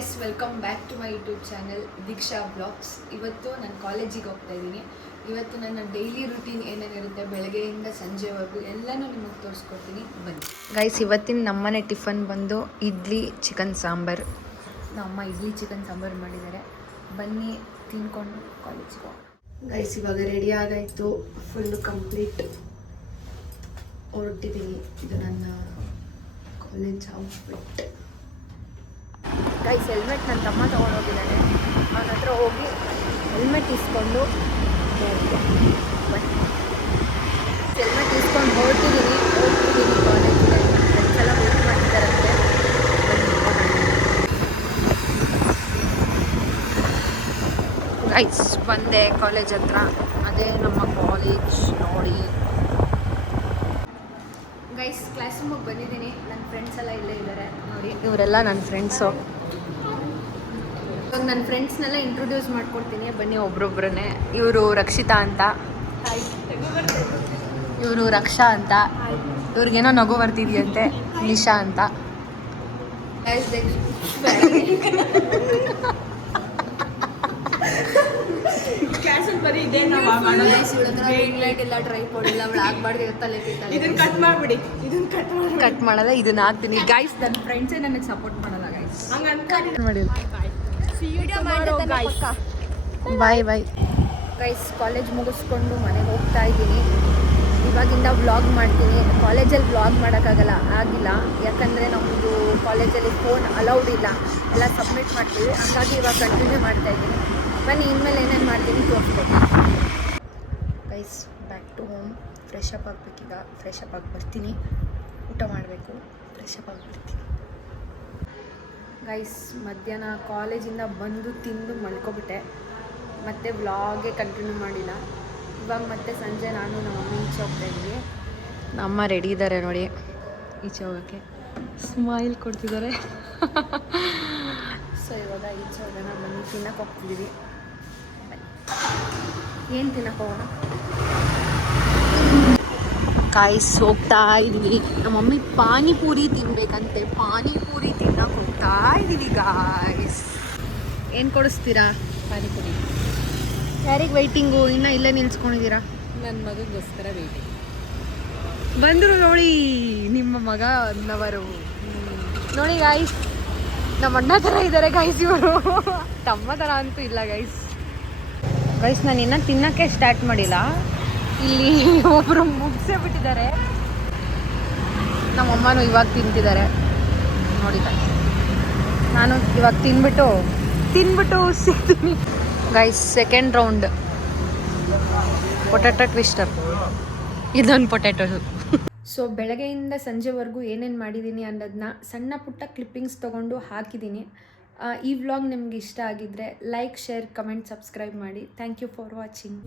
Guys welcome back to my YouTube channel Deeksha blogs. ಇವತ್ತು ನಾನು ಕಾಲೇಜಿಗೆ ಹೋಗ್ತಾ ಇದ್ದೀನಿ. ಇವತ್ತು ನನ್ನ ಡೈಲಿ ರುಟೀನ್ ಏನೇನಿರುತ್ತೆ ಬೆಳಗ್ಗೆಯಿಂದ ಸಂಜೆವರೆಗೂ ಎಲ್ಲನೂ ನಿಮಗೆ ತೋರಿಸ್ಕೊಡ್ತೀನಿ, ಬನ್ನಿ ಗೈಸ್. ಇವತ್ತಿನ ನಮ್ಮನೆ ಟಿಫನ್ ಬಂದು ಇಡ್ಲಿ ಚಿಕನ್ ಸಾಂಬಾರು. ನಮ್ಮ ಇಡ್ಲಿ ಚಿಕನ್ ಸಾಂಬಾರು ಮಾಡಿದ್ದಾರೆ. ಬನ್ನಿ ತಿನ್ಕೊಂಡು ಕಾಲೇಜಿಗೆ ಹೋಗೋಣ. ಗೈಸ್ ಇವಾಗ ರೆಡಿ ಆಗಾಯಿತು, ಫುಲ್ಲು ಕಂಪ್ಲೀಟ್ ಹೊರಟಿದ್ದೀನಿ. ಇದು ನನ್ನ ಕಾಲೇಜ್ ಔಟ್ಫಿಟ್. ಗೈಸ್ ಹೆಲ್ಮೆಟ್ ನನ್ನ ತಮ್ಮ ತೊಗೊಂಡೋಗಿದ್ದಾನೆ. ಅವನ ಹತ್ರ ಹೋಗಿ ಹೆಲ್ಮೆಟ್ ಇಸ್ಕೊಂಡು ಹೆಲ್ಮೆಟ್ ಇಸ್ಕೊಂಡು ಹೋಗ್ತಿದ್ದೀನಿ ಕಾಲೇಜಿಗೆ. ಫ್ರೆಂಡ್ಸ್ ಎಲ್ಲ ವೇಟ್ ಮಾಡ್ತಿದ್ದಾರಂತೆ. ಗೈಸ್ ಬಂದೆ ಕಾಲೇಜ್ ಹತ್ರ. ಅದೇ ನಮ್ಮ ಕಾಲೇಜ್ ನೋಡಿ. ಗೈಸ್ ಕ್ಲಾಸ್ ರೂಮಿಗೆ ಬಂದಿದ್ದೀನಿ. ನನ್ನ ಫ್ರೆಂಡ್ಸ್ ಎಲ್ಲ ಇಲ್ಲೇ ಇದ್ದಾರೆ ನೋಡಿ. ಇವರೆಲ್ಲ ನನ್ನ ಫ್ರೆಂಡ್ಸು. ಇವಾಗ ನನ್ನ ಫ್ರೆಂಡ್ಸ್ನೆಲ್ಲ ಇಂಟ್ರೊಡ್ಯೂಸ್ ಮಾಡ್ಕೊಡ್ತೀನಿ, ಬನ್ನಿ ಒಬ್ರೊಬ್ರನ್ನೇ. ಇವರು ರಕ್ಷಿತಾ ಅಂತ, ಇವರು ರಕ್ಷಾ ಅಂತ, ಇವ್ರಿಗೇನೋ ನಗು ಬರ್ತಿದೆಯಂತೆ, ನಿಶಾ ಅಂತ. ಕಟ್ ಮಾಡಲ್ಲ, ಇದನ್ನ ಹಾಕ್ತೀನಿ. ಗೈಸ್ ನನ್ನ ಫ್ರೆಂಡ್ಸೇ ನನಗೆ ಸಪೋರ್ಟ್ ಮಾಡಲ್ಲ ಗೈಸ್. ಬಾಯ್ ಬಾಯ್ ಗೈಸ್. ಕಾಲೇಜ್ ಮುಗಿಸ್ಕೊಂಡು ಮನೆಗೆ ಹೋಗ್ತಾ ಇದ್ದೀನಿ. ಇವಾಗಿಂದ ವ್ಲಾಗ್ ಮಾಡ್ತೀನಿ. ಕಾಲೇಜಲ್ಲಿ ವ್ಲಾಗ್ ಮಾಡೋಕ್ಕಾಗಲ್ಲ, ಆಗಿಲ್ಲ. ಯಾಕಂದರೆ ನಮ್ಮದು ಕಾಲೇಜಲ್ಲಿ ಫೋನ್ ಅಲೌಡ್ ಇಲ್ಲ, ಎಲ್ಲ ಸಬ್ಮಿಟ್ ಮಾಡ್ತೀವಿ. ಹಾಗಾಗಿ ಇವಾಗ ಕಂಟಿನ್ಯೂ ಮಾಡ್ತಾ ಇದ್ದೀನಿ. ಬನ್ನಿ ಇನ್ಮೇಲೆ ಏನೇನು ಮಾಡ್ತೀನಿ ತೋರಿಸ್ಕೊಡ್ತೀನಿ. Guys back to home. Fresh up ಆಗಬೇಕೀಗ. ಫ್ರೆಶ್ ಅಪ್ ಆಗಿ ಬರ್ತೀನಿ, ಊಟ ಮಾಡಬೇಕು, ಫ್ರೆಶ್ ಅಪ್ ಆಗಿ ಬರ್ತೀನಿ. ಗೈಸ್ ಮಧ್ಯಾಹ್ನ ಕಾಲೇಜಿಂದ ಬಂದು ತಿಂದು ಮಲ್ಕೊಬಿಟ್ಟೆ. ಮತ್ತೆ ವ್ಲಾಗೇ ಕಂಟಿನ್ಯೂ ಮಾಡಿಲ್ಲ. ಇವಾಗ ಮತ್ತೆ ಸಂಜೆ ನಾನು ನಮ್ಮ ಮಮ್ಮಿ ಈಚೆ ಹೋಗ್ತಾ ಇದ್ದೀವಿ. ನಮ್ಮ ರೆಡಿ ಇದ್ದಾರೆ ನೋಡಿ ಈಚೆ ಹೋಗೋಕ್ಕೆ. ಸ್ಮೈಲ್ ಕೊಡ್ತಿದ್ದಾರೆ. ಸೊ ಇವಾಗ ಈಚೆ ಹೋಗೋಣ, ಬನ್ನಿ ತಿನ್ನಕ್ಕೆ ಹೋಗ್ತಿದ್ದೀವಿ. ಏನು ತಿನ್ನಕ್ಕೆ ಹೋಗೋಣ? ಕಾಯ್ಸ್ ಹೋಗ್ತಾ ಇದ್ದೀವಿ. ನಮ್ಮ ಮಮ್ಮಿ ಪಾನಿಪೂರಿ ತಿನ್ಬೇಕಂತೆ, ಪಾನಿಪೂರಿ ತಿನ್ನಕ್ಕೆ ಹೋಗ್ತಾ ಇದ್ದೀವಿ ಗಾಯ್ಸ್. ಏನು ಕೊಡಿಸ್ತೀರಾ? ಪಾನಿಪುರಿ. ಯಾರಿಗೆ ವೆಯ್ಟಿಂಗು? ಇನ್ನೂ ಇಲ್ಲೇ ನಿಲ್ಸ್ಕೊಂಡಿದ್ದೀರಾ? ನನ್ನ ಮಗನಿಗೋಸ್ಕರ ವೆಯ್ಟಿಂಗ್. ಬಂದರು ನೋಡಿ ನಿಮ್ಮ ಮಗ ಅನ್ನವರು. ನೋಡಿ ಗಾಯ್ಸ್, ನಮ್ಮ ಅಣ್ಣ ಥರ ಇದ್ದಾರೆ ಗೈಸ್ ಇವರು. ತಮ್ಮ ಥರ ಅಂತೂ ಇಲ್ಲ ಗೈಸ್. ಗೈಸ್ ನಾನು ಇನ್ನೂ ತಿನ್ನೋಕ್ಕೆ ಸ್ಟಾರ್ಟ್ ಮಾಡಿಲ್ಲ. ಇಲ್ಲಿ ಒಬ್ಬರು ಮುಗಿಸೇ ಬಿಟ್ಟಿದ್ದಾರೆ. ನಮ್ಮಮ್ಮನೂ ಇವಾಗ ತಿಂತಿದ್ದಾರೆ ನೋಡಿ ಗೈಸ್. ನಾನು ಇವಾಗ ತಿನ್ಬಿಟ್ಟು ಸಿಗ್ತೀನಿ guys. Second round potato twister. ಇದೊಂದು ಪೊಟ್ಯಾಟೊ. ಸೊ ಬೆಳಗ್ಗೆಯಿಂದ ಸಂಜೆವರೆಗೂ ಏನೇನು ಮಾಡಿದ್ದೀನಿ ಅನ್ನೋದನ್ನ ಸಣ್ಣ ಪುಟ್ಟ ಕ್ಲಿಪ್ಪಿಂಗ್ಸ್ ತೊಗೊಂಡು ಹಾಕಿದ್ದೀನಿ. ಈ ವ್ಲಾಗ್ ನಿಮ್ಗೆ ಇಷ್ಟ ಆಗಿದ್ದರೆ ಲೈಕ್, ಶೇರ್, ಕಮೆಂಟ್, ಸಬ್ಸ್ಕ್ರೈಬ್ ಮಾಡಿ. Thank you for watching.